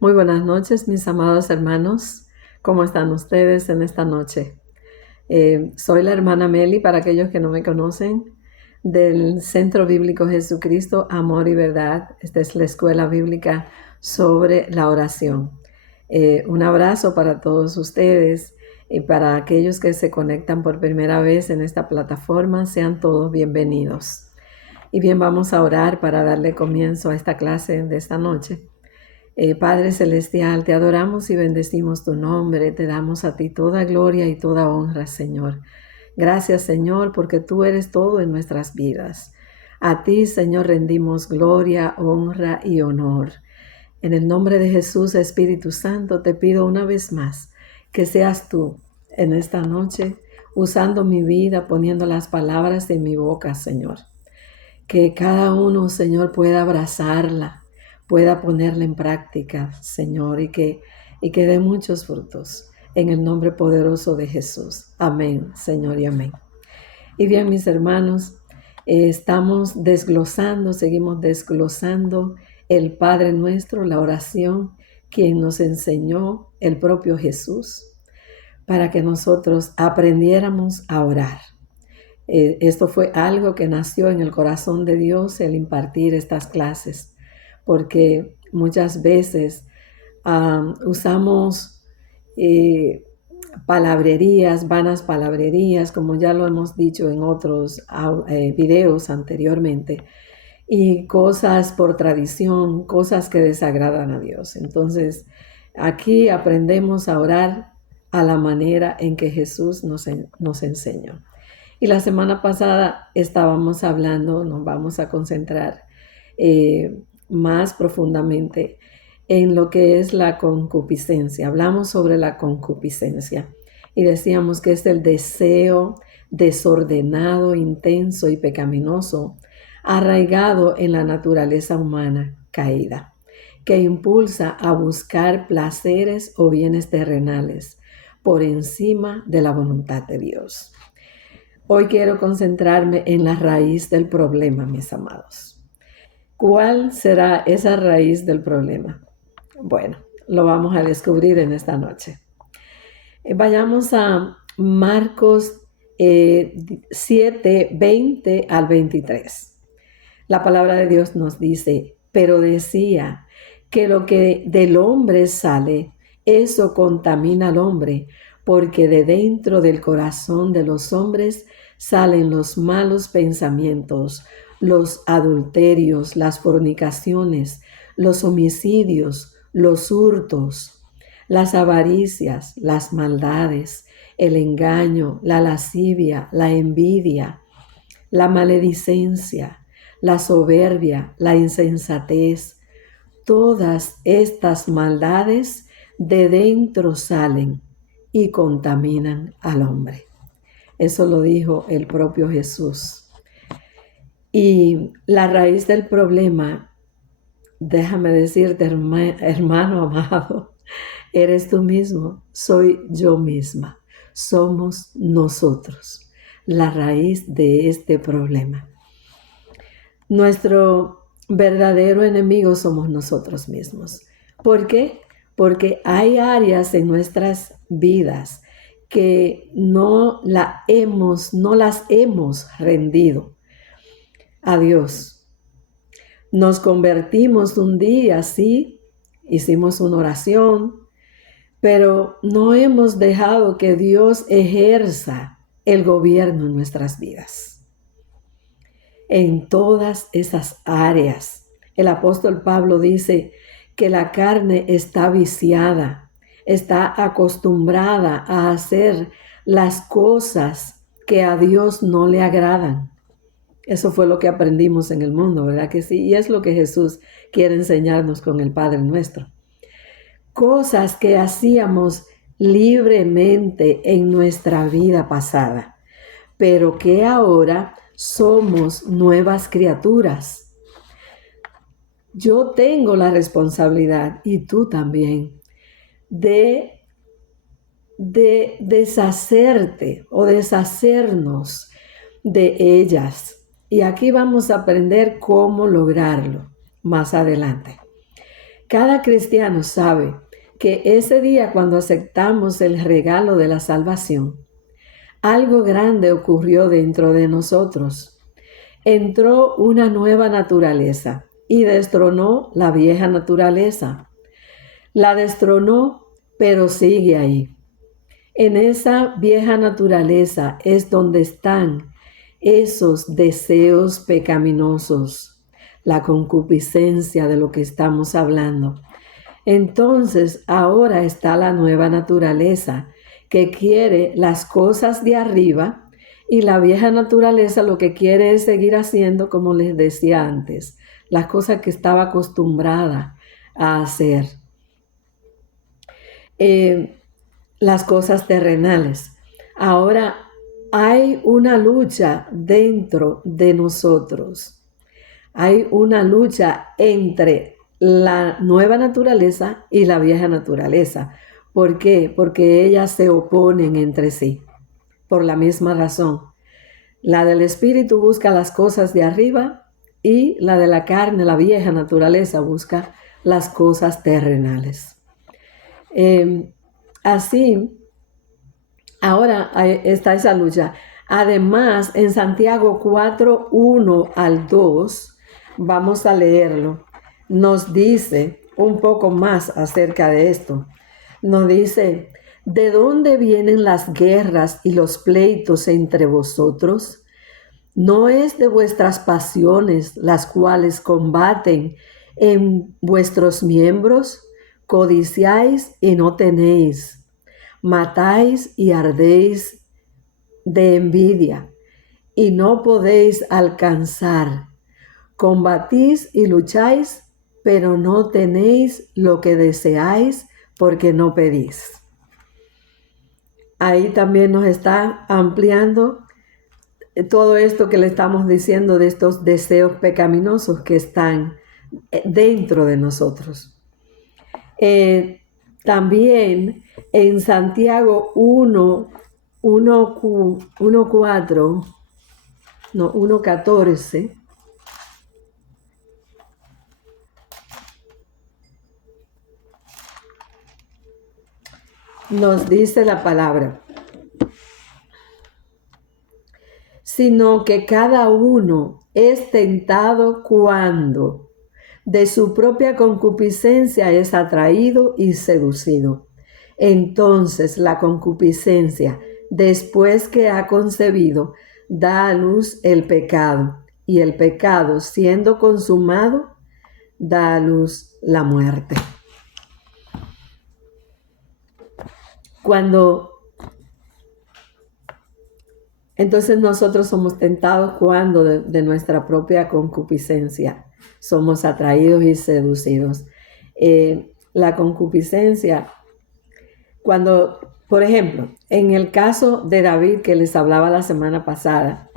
Muy buenas noches, mis amados hermanos. ¿Cómo están ustedes en esta noche? Soy la hermana Meli, para aquellos que no me conocen, del Centro Bíblico Jesucristo, Amor y Verdad. Esta es la escuela bíblica sobre la oración. Un abrazo para todos ustedes y para aquellos que se conectan por primera vez en esta plataforma. Sean todos bienvenidos. Y bien, vamos a orar para darle comienzo a esta clase de esta noche. Padre Celestial, te adoramos y bendecimos tu nombre, te damos a ti toda gloria y toda honra, Señor. Gracias, Señor, porque tú eres todo en nuestras vidas. A ti, Señor, rendimos gloria, honra y honor. En el nombre de Jesús, Espíritu Santo, te pido una vez más que seas tú en esta noche usando mi vida, poniendo las palabras en mi boca, Señor. Que cada uno, Señor, pueda abrazarla, pueda ponerla en práctica, Señor, y que dé muchos frutos. En el nombre poderoso de Jesús. Amén, Señor, y amén. Y bien, mis hermanos, seguimos desglosando el Padre Nuestro, la oración, quien nos enseñó el propio Jesús, para que nosotros aprendiéramos a orar. Esto fue algo que nació en el corazón de Dios, el impartir estas clases, porque muchas veces usamos palabrerías, vanas palabrerías, como ya lo hemos dicho en otros videos anteriormente, y cosas por tradición, cosas que desagradan a Dios. Entonces, aquí aprendemos a orar a la manera en que Jesús nos enseñó. Y la semana pasada estábamos hablando, nos vamos a concentrar más profundamente en lo que es la concupiscencia. Hablamos sobre la concupiscencia y decíamos que es el deseo desordenado, intenso y pecaminoso, arraigado en la naturaleza humana caída, que impulsa a buscar placeres o bienes terrenales por encima de la voluntad de Dios. Hoy quiero concentrarme en la raíz del problema, mis amados. ¿Cuál será esa raíz del problema? Bueno, lo vamos a descubrir en esta noche. Vayamos a Marcos 7, 20 al 23. La palabra de Dios nos dice, pero decía que lo que del hombre sale, eso contamina al hombre, porque de dentro del corazón de los hombres salen los malos pensamientos, los adulterios, las fornicaciones, los homicidios, los hurtos, las avaricias, las maldades, el engaño, la lascivia, la envidia, la maledicencia, la soberbia, la insensatez. Todas estas maldades de dentro salen y contaminan al hombre. Eso lo dijo el propio Jesús. Y la raíz del problema, déjame decirte, hermano amado, eres tú mismo, soy yo misma, somos nosotros, la raíz de este problema. Nuestro verdadero enemigo somos nosotros mismos. ¿Por qué? Porque hay áreas en nuestras vidas que no las hemos rendido a Dios. Nos convertimos un día, sí, hicimos una oración, pero no hemos dejado que Dios ejerza el gobierno en nuestras vidas. En todas esas áreas, el apóstol Pablo dice que la carne está viciada, está acostumbrada a hacer las cosas que a Dios no le agradan. Eso fue lo que aprendimos en el mundo, ¿verdad que sí? Y es lo que Jesús quiere enseñarnos con el Padre Nuestro. Cosas que hacíamos libremente en nuestra vida pasada, pero que ahora somos nuevas criaturas. Yo tengo la responsabilidad, y tú también, de deshacerte o deshacernos de ellas. Y aquí vamos a aprender cómo lograrlo más adelante. Cada cristiano sabe que ese día cuando aceptamos el regalo de la salvación, algo grande ocurrió dentro de nosotros. Entró una nueva naturaleza y destronó la vieja naturaleza. La destronó, pero sigue ahí. En esa vieja naturaleza es donde están esos deseos pecaminosos, la concupiscencia de lo que estamos hablando. Entonces, ahora está la nueva naturaleza que quiere las cosas de arriba y la vieja naturaleza lo que quiere es seguir haciendo, como les decía antes, las cosas que estaba acostumbrada a hacer. Las cosas terrenales. Ahora hay una lucha dentro de nosotros. Hay una lucha entre la nueva naturaleza y la vieja naturaleza. ¿Por qué? Porque ellas se oponen entre sí, por la misma razón. La del espíritu busca las cosas de arriba y la de la carne, la vieja naturaleza, busca las cosas terrenales. Así, ahora está esa lucha. Además, en Santiago 4, 1 al 2, vamos a leerlo, nos dice un poco más acerca de esto. Nos dice, ¿de dónde vienen las guerras y los pleitos entre vosotros? ¿No es de vuestras pasiones las cuales combaten en vuestros miembros? Codiciáis y no tenéis, matáis y ardéis de envidia y no podéis alcanzar. Combatís y lucháis, pero no tenéis lo que deseáis porque no pedís. Ahí también nos está ampliando todo esto que le estamos diciendo de estos deseos pecaminosos que están dentro de nosotros. También en Santiago 1:14, nos dice la palabra, sino que cada uno es tentado cuando de su propia concupiscencia es atraído y seducido. Entonces la concupiscencia, después que ha concebido, da a luz el pecado, y el pecado, siendo consumado, da a luz la muerte. Entonces nosotros somos tentados cuando de nuestra propia concupiscencia somos atraídos y seducidos. La concupiscencia, cuando, por ejemplo, en el caso de David que les hablaba la semana pasada,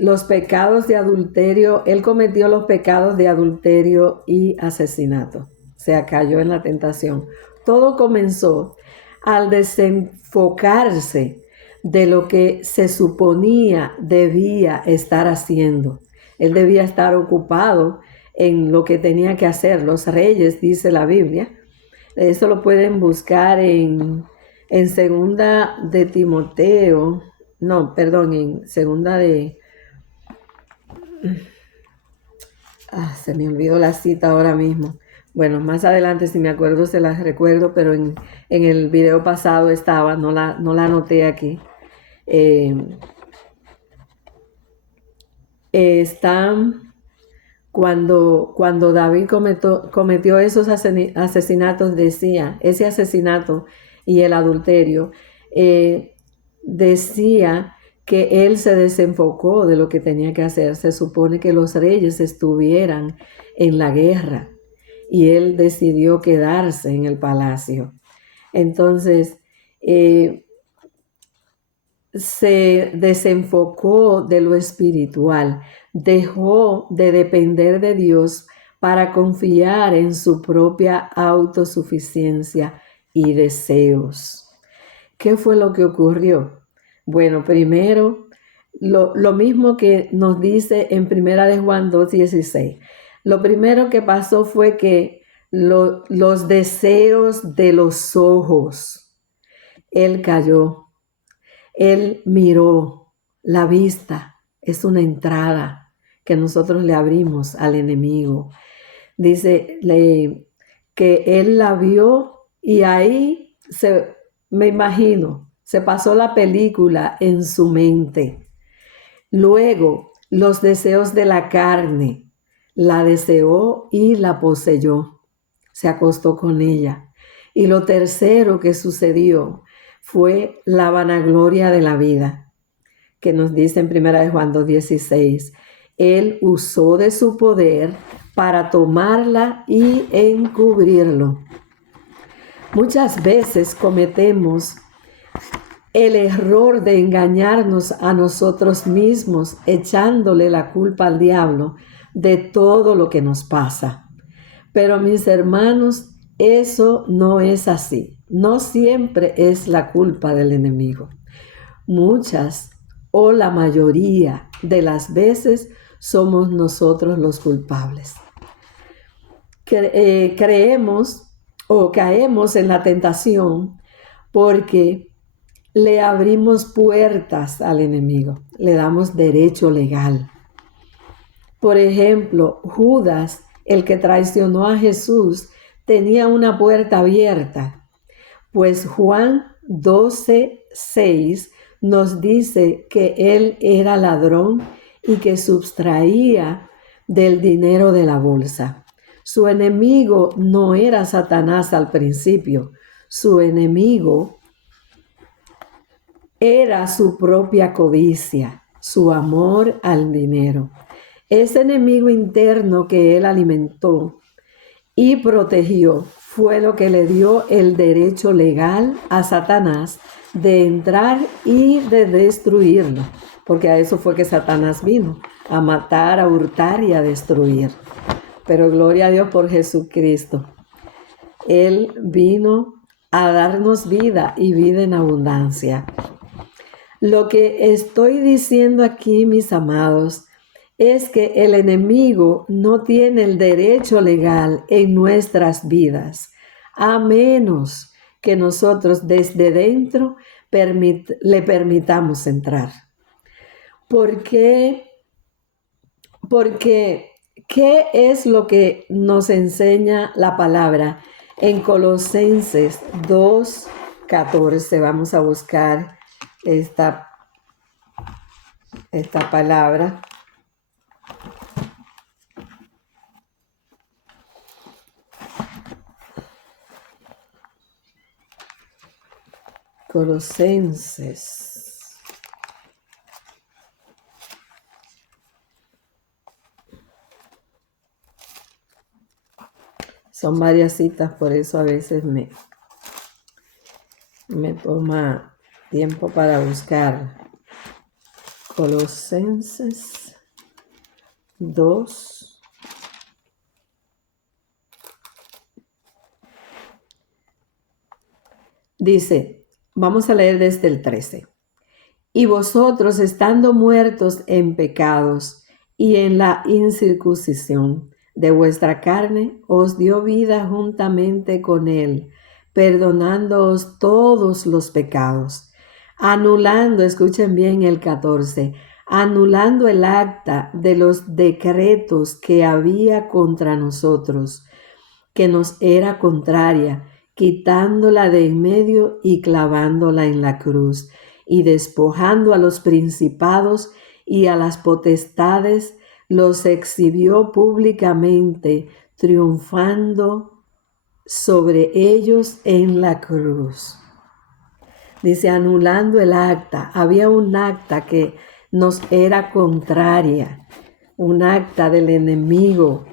los pecados de adulterio, él cometió los pecados de adulterio y asesinato, o sea, cayó en la tentación. Todo comenzó al desenfocarse de lo que se suponía debía estar haciendo. Él debía estar ocupado en lo que tenía que hacer. Los reyes, dice la Biblia, eso lo pueden buscar en segunda de Timoteo, en segunda de... se me olvidó la cita ahora mismo. Bueno, más adelante si me acuerdo se las recuerdo, pero en el video pasado estaba, no la anoté aquí. Cuando David cometió esos asesinatos, decía, ese asesinato y el adulterio, decía que él se desenfocó de lo que tenía que hacer. Se supone que los reyes estuvieran en la guerra y él decidió quedarse en el palacio. Entonces, se desenfocó de lo espiritual, dejó de depender de Dios para confiar en su propia autosuficiencia y deseos. ¿Qué fue lo que ocurrió? Bueno, primero, lo mismo que nos dice en 1 de Juan 2:16. Lo primero que pasó fue que los deseos de los ojos. Él cayó, Él miró. La vista es una entrada que nosotros le abrimos al enemigo. Dice que Él la vio y ahí me imagino, se pasó la película en su mente. Luego, los deseos de la carne, la deseó y la poseyó. Se acostó con ella. Y lo tercero que sucedió fue la vanagloria de la vida, que nos dice en 1 Juan 2:16. Él usó de su poder para tomarla y encubrirlo. Muchas veces cometemos el error de engañarnos a nosotros mismos, echándole la culpa al diablo de todo lo que nos pasa. Pero mis hermanos, eso no es así. No siempre es la culpa del enemigo. Muchas o la mayoría de las veces somos nosotros los culpables. Creemos o caemos en la tentación porque le abrimos puertas al enemigo, le damos derecho legal. Por ejemplo, Judas, el que traicionó a Jesús, tenía una puerta abierta, pues Juan 12:6 nos dice que él era ladrón y que sustraía del dinero de la bolsa. Su enemigo no era Satanás al principio, su enemigo era su propia codicia, su amor al dinero. Ese enemigo interno que él alimentó y protegió fue lo que le dio el derecho legal a Satanás de entrar y de destruirlo, porque a eso fue que Satanás vino, a matar, a hurtar y a destruir. Pero gloria a Dios por Jesucristo. Él vino a darnos vida y vida en abundancia. Lo que estoy diciendo aquí, mis amados, es que el enemigo no tiene el derecho legal en nuestras vidas, a menos que nosotros desde dentro le permitamos entrar. ¿Por qué? Porque, ¿qué es lo que nos enseña la palabra? En Colosenses 2:14 vamos a buscar esta palabra. Colosenses. Son varias citas, por eso a veces me toma tiempo para buscar. Colosenses 2. Dice, vamos a leer desde el 13. Y vosotros, estando muertos en pecados y en la incircuncisión de vuestra carne, os dio vida juntamente con él, perdonándoos todos los pecados, anulando, escuchen bien el 14, anulando el acta de los decretos que había contra nosotros, que nos era contraria, quitándola de en medio y clavándola en la cruz, y despojando a los principados y a las potestades, los exhibió públicamente, triunfando sobre ellos en la cruz. Dice, anulando el acta. Había un acta que nos era contraria, un acta del enemigo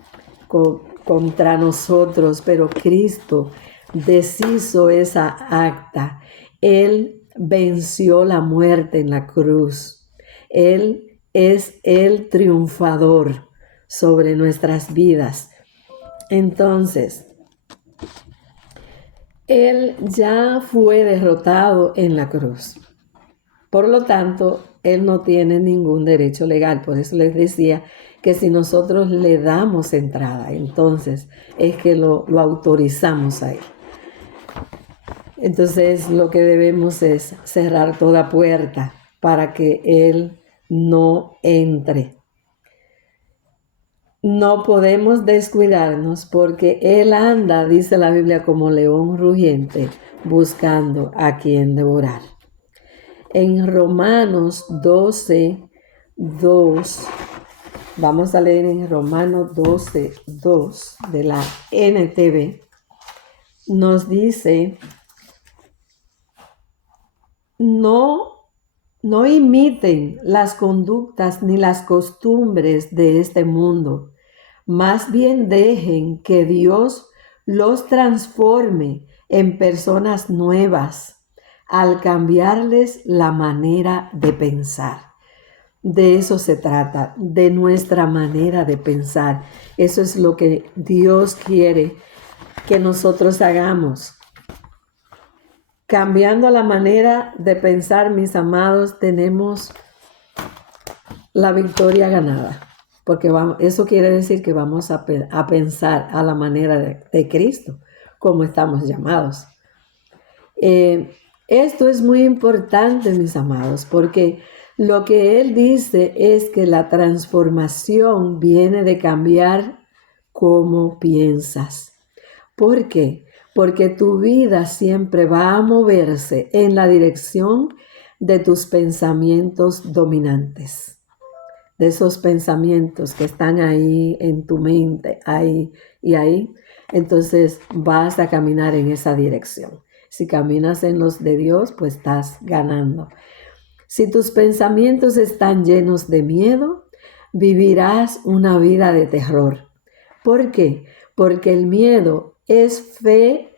contra nosotros, pero Cristo deshizo esa acta. Él venció la muerte en la cruz. Él es el triunfador sobre nuestras vidas. Entonces, Él ya fue derrotado en la cruz. Por lo tanto, Él no tiene ningún derecho legal. Por eso les decía que si nosotros le damos entrada, entonces es que lo autorizamos a Él. Entonces lo que debemos es cerrar toda puerta para que Él no entre. No podemos descuidarnos porque Él anda, dice la Biblia, como león rugiente, buscando a quien devorar. En Romanos 12, 2, vamos a leer en Romanos 12, 2 de la NTV, nos dice: no imiten las conductas ni las costumbres de este mundo. Más bien dejen que Dios los transforme en personas nuevas al cambiarles la manera de pensar. De eso se trata, de nuestra manera de pensar. Eso es lo que Dios quiere que nosotros hagamos. Cambiando la manera de pensar, mis amados, tenemos la victoria ganada. Porque eso quiere decir que vamos a pensar a la manera de Cristo, como estamos llamados. Esto es muy importante, mis amados, porque lo que Él dice es que la transformación viene de cambiar cómo piensas. ¿Por qué? Porque tu vida siempre va a moverse en la dirección de tus pensamientos dominantes. De esos pensamientos que están ahí en tu mente, ahí y ahí, entonces vas a caminar en esa dirección. Si caminas en los de Dios, pues estás ganando. Si tus pensamientos están llenos de miedo, vivirás una vida de terror. ¿Por qué? Porque el miedo es fe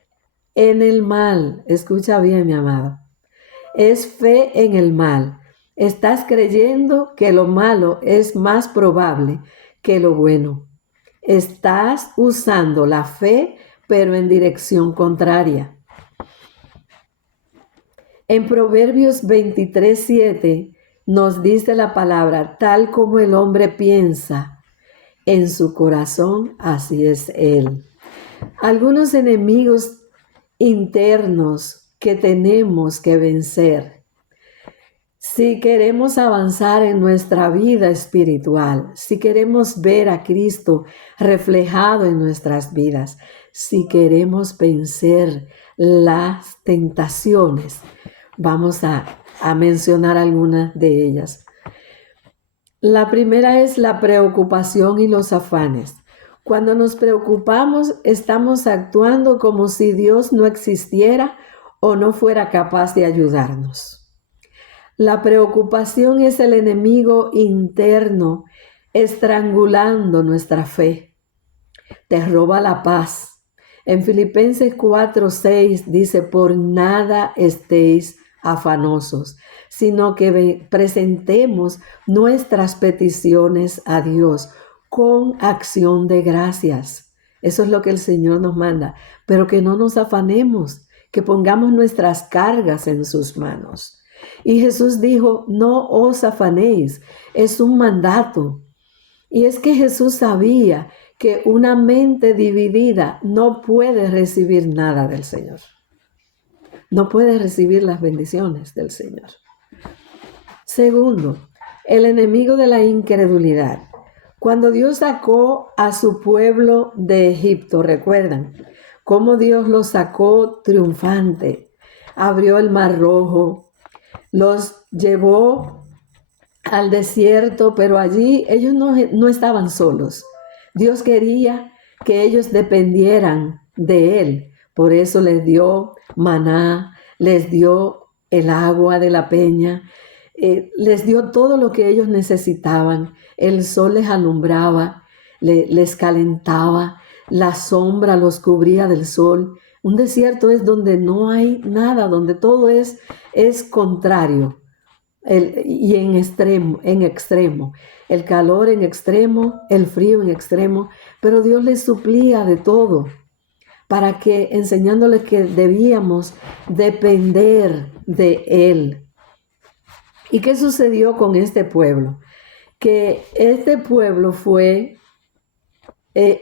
en el mal. Escucha bien, mi amado. Es fe en el mal. Estás creyendo que lo malo es más probable que lo bueno. Estás usando la fe, pero en dirección contraria. En Proverbios 23:7 nos dice la palabra: tal como el hombre piensa en su corazón, así es él. Algunos enemigos internos que tenemos que vencer si queremos avanzar en nuestra vida espiritual, si queremos ver a Cristo reflejado en nuestras vidas, si queremos vencer las tentaciones, vamos a mencionar algunas de ellas. La primera es la preocupación y los afanes. Cuando nos preocupamos, estamos actuando como si Dios no existiera o no fuera capaz de ayudarnos. La preocupación es el enemigo interno estrangulando nuestra fe. Te roba la paz. En Filipenses 4:6 dice: por nada estéis afanosos, sino que presentemos nuestras peticiones a Dios con acción de gracias. Eso es lo que el Señor nos manda, pero que no nos afanemos, que pongamos nuestras cargas en sus manos. Y Jesús dijo: no os afanéis, es un mandato. Y es que Jesús sabía que una mente dividida no puede recibir nada del Señor. No puede recibir las bendiciones del Señor. Segundo, el enemigo de la incredulidad. Cuando Dios sacó a su pueblo de Egipto, ¿recuerdan cómo Dios los sacó triunfante? Abrió el Mar Rojo, los llevó al desierto, pero allí ellos no estaban solos. Dios quería que ellos dependieran de Él. Por eso les dio maná, les dio el agua de la peña, les dio todo lo que ellos necesitaban. El sol les alumbraba, les calentaba, la sombra los cubría del sol. Un desierto es donde no hay nada, donde todo es contrario. Y en extremo, el calor en extremo, el frío en extremo, pero Dios les suplía de todo, para que enseñándoles que debíamos depender de Él. ¿Y qué sucedió con este pueblo? que este pueblo fue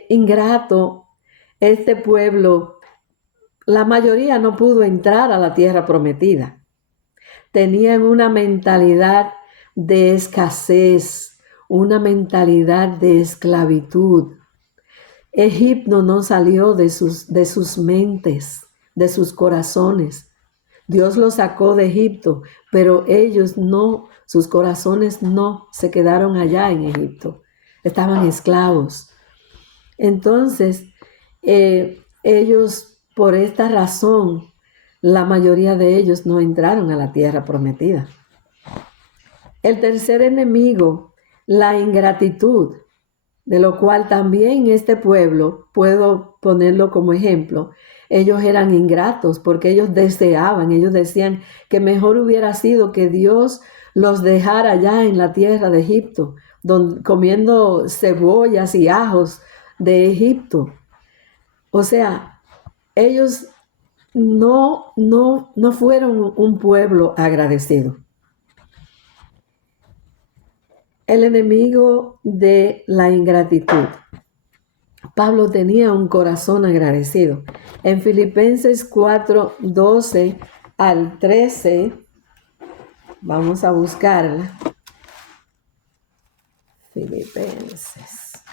ingrato. Este pueblo, la mayoría no pudo entrar a la tierra prometida. Tenían una mentalidad de escasez, una mentalidad de esclavitud. Egipto no salió de sus mentes, de sus corazones. Dios los sacó de Egipto, pero ellos no, sus corazones no se quedaron allá en Egipto. Estaban esclavos. Entonces, ellos, por esta razón, la mayoría de ellos no entraron a la tierra prometida. El tercer enemigo, la ingratitud, de lo cual también este pueblo, puedo ponerlo como ejemplo, ellos eran ingratos porque ellos deseaban, ellos decían que mejor hubiera sido que Dios los dejara allá en la tierra de Egipto, comiendo cebollas y ajos de Egipto. O sea, ellos no fueron un pueblo agradecido. El enemigo de la ingratitud. Pablo tenía un corazón agradecido. En Filipenses 4:12 al 13, vamos a buscarla. Filipenses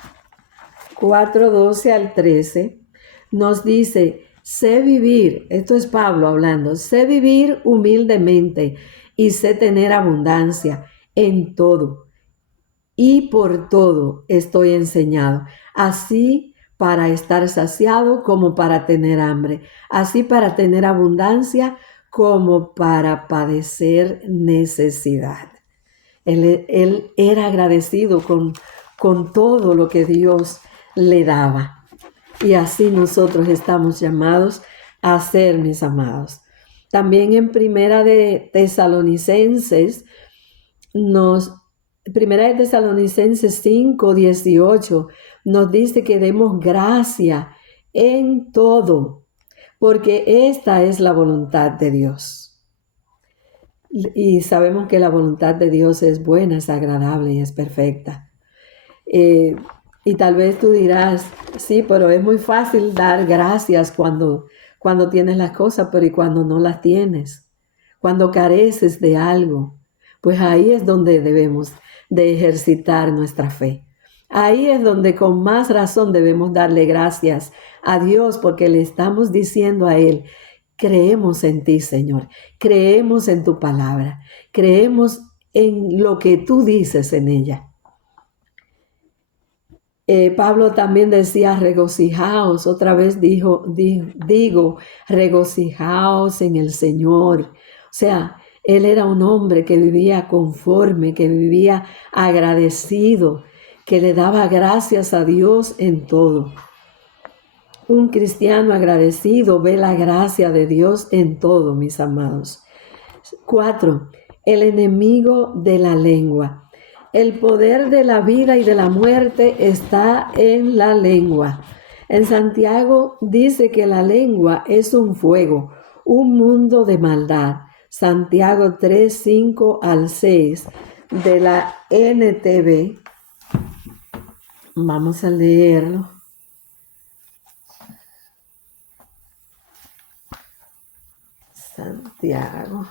4:12 al 13, nos dice, sé vivir, esto es Pablo hablando, sé vivir humildemente y sé tener abundancia en todo. Y por todo estoy enseñado, así para estar saciado como para tener hambre, así para tener abundancia como para padecer necesidad. Él era agradecido con todo lo que Dios le daba. Y así nosotros estamos llamados a ser, mis amados. También en Primera de Tesalonicenses 5:18 nos dice que demos gracia en todo, porque esta es la voluntad de Dios. Y sabemos que la voluntad de Dios es buena, es agradable y es perfecta. Y tal vez tú dirás, sí, pero es muy fácil dar gracias cuando tienes las cosas, pero ¿y cuando no las tienes? Cuando careces de algo, pues ahí es donde debemos de ejercitar nuestra fe. Ahí es donde con más razón debemos darle gracias a Dios, porque le estamos diciendo a Él, creemos en ti, Señor, creemos en tu palabra, creemos en lo que tú dices en ella. Pablo también decía, regocijaos, otra vez digo, regocijaos en el Señor. O sea, él era un hombre que vivía conforme, que vivía agradecido, que le daba gracias a Dios en todo. Un cristiano agradecido ve la gracia de Dios en todo, mis amados. 4. El enemigo de la lengua. El poder de la vida y de la muerte está en la lengua. En Santiago dice que la lengua es un fuego, un mundo de maldad. Santiago 3:5 al 6 de la NTV. Vamos a leerlo. Santiago.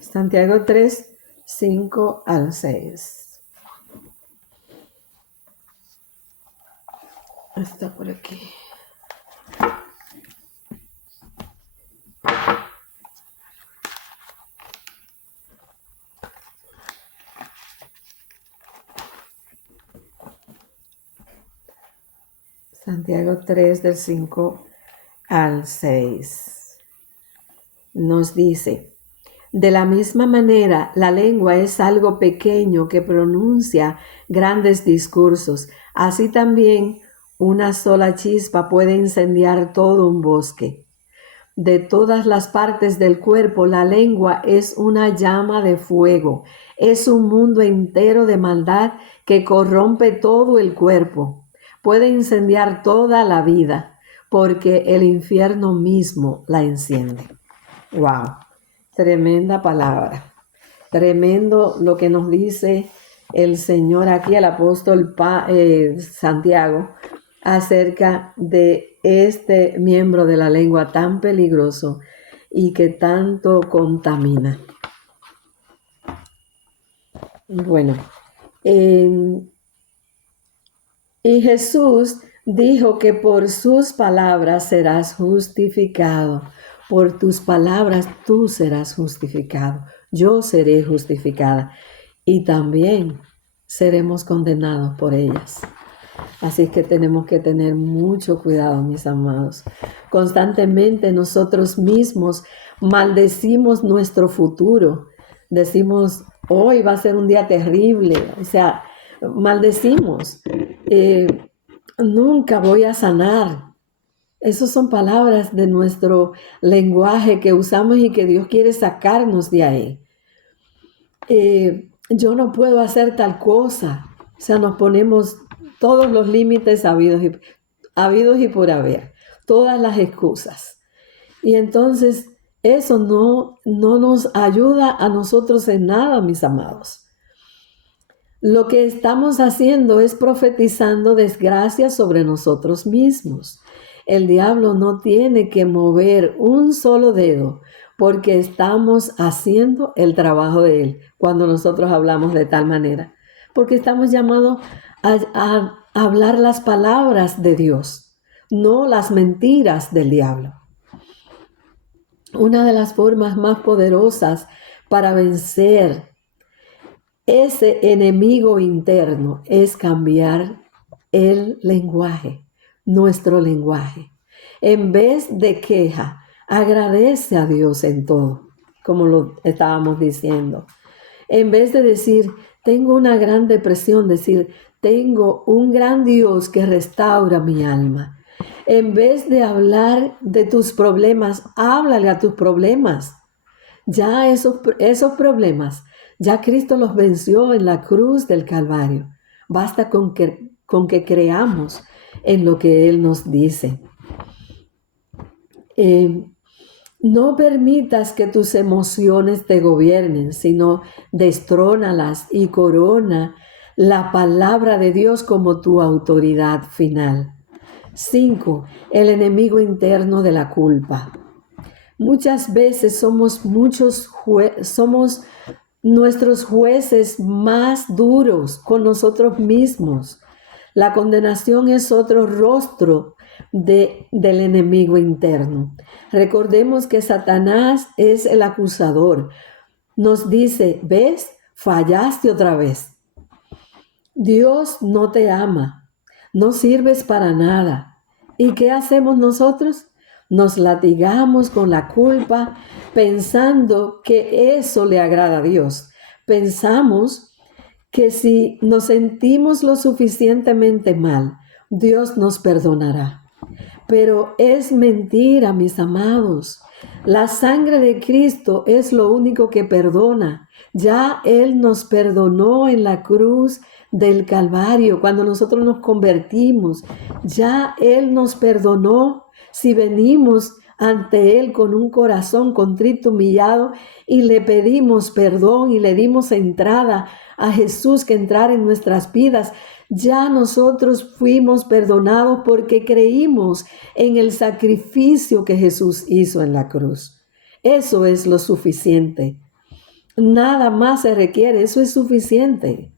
Santiago 3:5 al 6. Está por aquí. Santiago 3 del 5 al 6. Nos dice, de la misma manera, la lengua es algo pequeño que pronuncia grandes discursos. Así también, una sola chispa puede incendiar todo un bosque. De todas las partes del cuerpo, la lengua es una llama de fuego. Es un mundo entero de maldad que corrompe todo el cuerpo. Puede incendiar toda la vida, porque el infierno mismo la enciende. ¡Wow! Tremenda palabra. Tremendo lo que nos dice el Señor aquí, el apóstol Santiago, acerca de este miembro de la lengua tan peligroso y que tanto contamina. Bueno, y Jesús dijo que por sus palabras serás justificado. Por tus palabras tú serás justificado. Yo seré justificada. Y también seremos condenados por ellas. Así que tenemos que tener mucho cuidado, mis amados. Constantemente nosotros mismos maldecimos nuestro futuro. Decimos, hoy va a ser un día terrible. O sea, maldecimos. Nunca voy a sanar. Esas son palabras de nuestro lenguaje que usamos y que Dios quiere sacarnos de ahí. Yo no puedo hacer tal cosa. O sea, nos ponemos todos los límites habidos y por haber, todas las excusas. Y entonces eso no nos ayuda a nosotros en nada, mis amados. Lo que estamos haciendo es profetizando desgracia sobre nosotros mismos. El diablo no tiene que mover un solo dedo porque estamos haciendo el trabajo de él cuando nosotros hablamos de tal manera. Porque estamos llamados a hablar las palabras de Dios, no las mentiras del diablo. Una de las formas más poderosas para vencer ese enemigo interno es cambiar el lenguaje, nuestro lenguaje. En vez de queja, agradece a Dios en todo, como lo estábamos diciendo. En vez de decir, tengo una gran depresión, decir, tengo un gran Dios que restaura mi alma. En vez de hablar de tus problemas, háblale a tus problemas. Ya esos problemas, ya Cristo los venció en la cruz del Calvario. Basta con que creamos en lo que Él nos dice. No permitas que tus emociones te gobiernen, sino destrónalas y corona la palabra de Dios como tu autoridad final. 5. El enemigo interno de la culpa. Muchas veces somos nuestros jueces más duros con nosotros mismos. La condenación es otro rostro del enemigo interno. Recordemos que Satanás es el acusador. Nos dice, ¿ves? Fallaste otra vez. Dios no te ama. No sirves para nada. ¿Y qué hacemos nosotros? Nos latigamos con la culpa pensando que eso le agrada a Dios. Pensamos que si nos sentimos lo suficientemente mal, Dios nos perdonará. Pero es mentira, mis amados. La sangre de Cristo es lo único que perdona. Ya Él nos perdonó en la cruz del Calvario, cuando nosotros nos convertimos. Ya Él nos perdonó si venimos ante Él con un corazón contrito, humillado, y le pedimos perdón y le dimos entrada a Jesús que entrara en nuestras vidas. Ya nosotros fuimos perdonados porque creímos en el sacrificio que Jesús hizo en la cruz. Eso es lo suficiente. Nada más se requiere, eso es suficiente.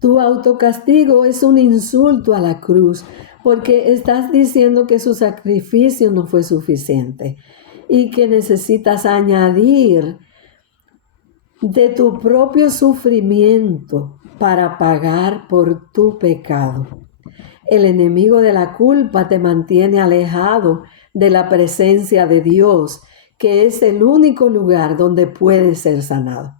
Tu autocastigo es un insulto a la cruz porque estás diciendo que su sacrificio no fue suficiente y que necesitas añadir de tu propio sufrimiento para pagar por tu pecado. El enemigo de la culpa te mantiene alejado de la presencia de Dios, que es el único lugar donde puedes ser sanado.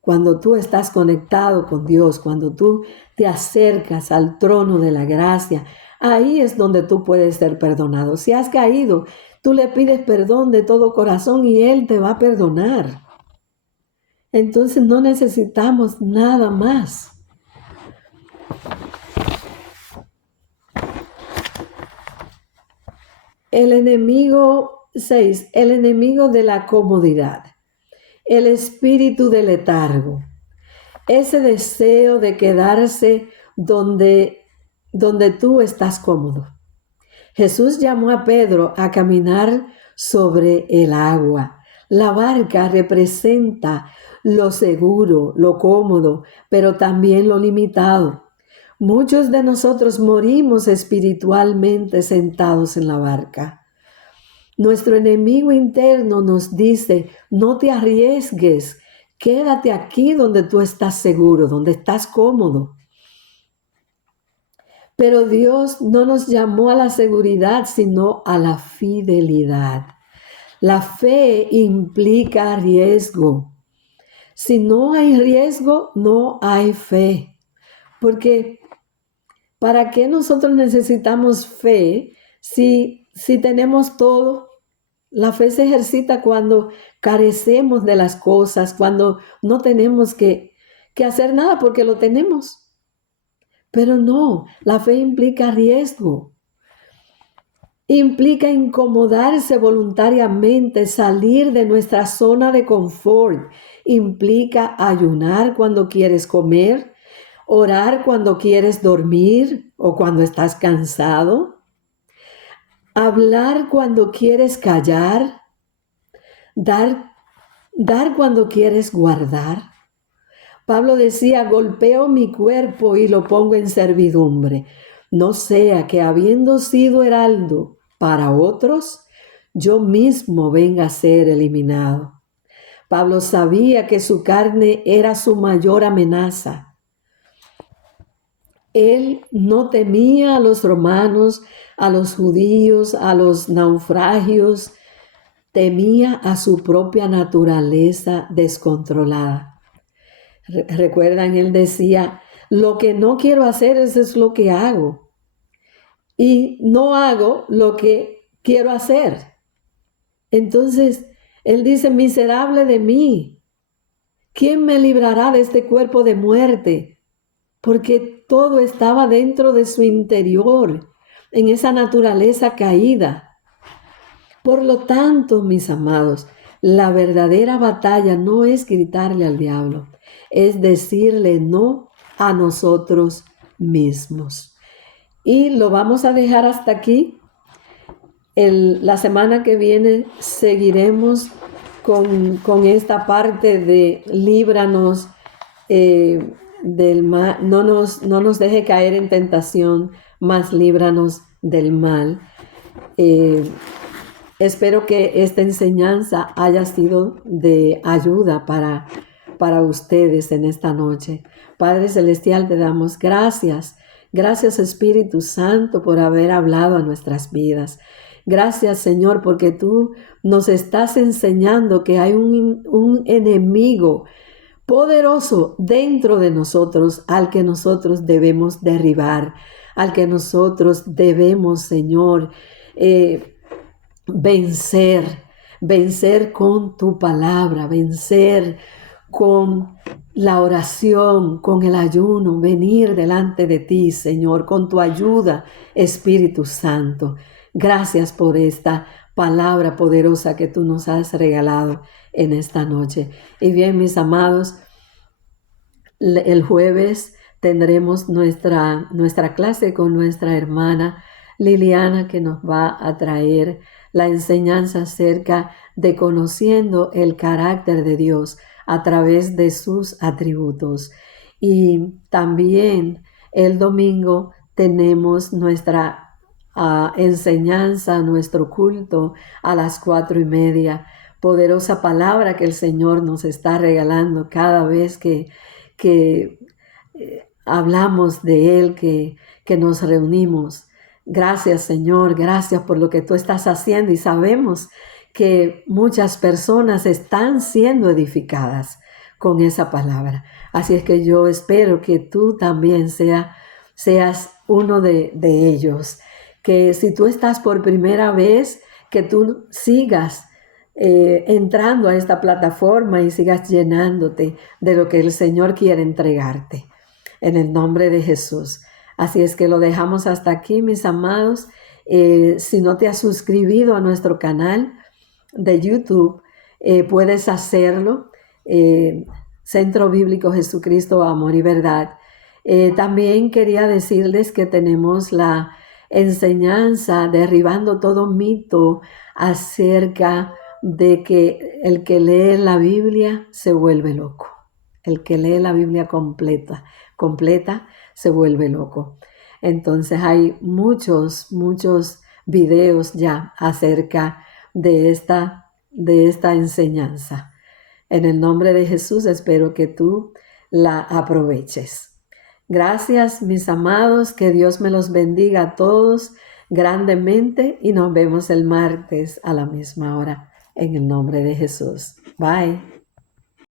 Cuando tú estás conectado con Dios, cuando tú te acercas al trono de la gracia, ahí es donde tú puedes ser perdonado. Si has caído, tú le pides perdón de todo corazón y Él te va a perdonar. Entonces no necesitamos nada más. El enemigo 6. El enemigo de la comodidad, el espíritu de letargo, ese deseo de quedarse donde tú estás cómodo. Jesús llamó a Pedro a caminar sobre el agua. La barca representa lo seguro, lo cómodo, pero también lo limitado. Muchos de nosotros morimos espiritualmente sentados en la barca. Nuestro enemigo interno nos dice, no te arriesgues, quédate aquí donde tú estás seguro, donde estás cómodo. Pero Dios no nos llamó a la seguridad, sino a la fidelidad. La fe implica riesgo. Si no hay riesgo, no hay fe. Porque ¿para qué nosotros necesitamos fe si tenemos todo? La fe se ejercita cuando carecemos de las cosas, cuando no tenemos que hacer nada porque lo tenemos. Pero no, la fe implica riesgo. Implica incomodarse voluntariamente, salir de nuestra zona de confort. Implica ayunar cuando quieres comer, orar cuando quieres dormir o cuando estás cansado, hablar cuando quieres callar, dar cuando quieres guardar. Pablo decía, golpeo mi cuerpo y lo pongo en servidumbre, no sea que habiendo sido heraldo para otros, yo mismo venga a ser eliminado. Pablo sabía que su carne era su mayor amenaza. Él no temía a los romanos, a los judíos, a los naufragios, temía a su propia naturaleza descontrolada. Recuerdan, él decía, lo que no quiero hacer, eso es lo que hago. Y no hago lo que quiero hacer. Entonces, él dice, miserable de mí, ¿quién me librará de este cuerpo de muerte? Porque todo estaba dentro de su interior, en esa naturaleza caída. Por lo tanto, mis amados, la verdadera batalla no es gritarle al diablo, es decirle no a nosotros mismos. Y lo vamos a dejar hasta aquí. La semana que viene seguiremos con esta parte de líbranos del mal, no nos deje caer en tentación, mas líbranos del mal. Espero que esta enseñanza haya sido de ayuda para ustedes en esta noche. Padre Celestial, te damos gracias. Gracias, Espíritu Santo, por haber hablado a nuestras vidas. Gracias, Señor, porque tú nos estás enseñando que hay un enemigo poderoso dentro de nosotros al que nosotros debemos derribar, al que nosotros debemos, Señor, vencer con tu palabra, vencer con la oración, con el ayuno, venir delante de ti, Señor, con tu ayuda, Espíritu Santo. Gracias por esta palabra poderosa que tú nos has regalado en esta noche. Y bien, mis amados, el jueves tendremos nuestra clase con nuestra hermana Liliana, que nos va a traer la enseñanza acerca de conociendo el carácter de Dios a través de sus atributos. Y también el domingo tenemos nuestra enseñanza, nuestro culto a las 4:30. Poderosa palabra que el Señor nos está regalando cada vez que hablamos de Él, que nos reunimos. Gracias, Señor, gracias por lo que tú estás haciendo, y sabemos que muchas personas están siendo edificadas con esa palabra. Así es que yo espero que tú también seas uno de ellos, que si tú estás por primera vez, que tú sigas entrando a esta plataforma y sigas llenándote de lo que el Señor quiere entregarte, en el nombre de Jesús. Así es que lo dejamos hasta aquí, mis amados. Si no te has suscribido a nuestro canal, de YouTube, puedes hacerlo. Centro Bíblico Jesucristo, Amor y Verdad. También quería decirles que tenemos la enseñanza derribando todo mito acerca de que el que lee la Biblia se vuelve loco. El que lee la Biblia completa se vuelve loco. Entonces hay muchos videos ya acerca de esta enseñanza. En el nombre de Jesús espero que tú la aproveches. Gracias, mis amados, que Dios me los bendiga a todos grandemente y nos vemos el martes a la misma hora en el nombre de Jesús. Bye.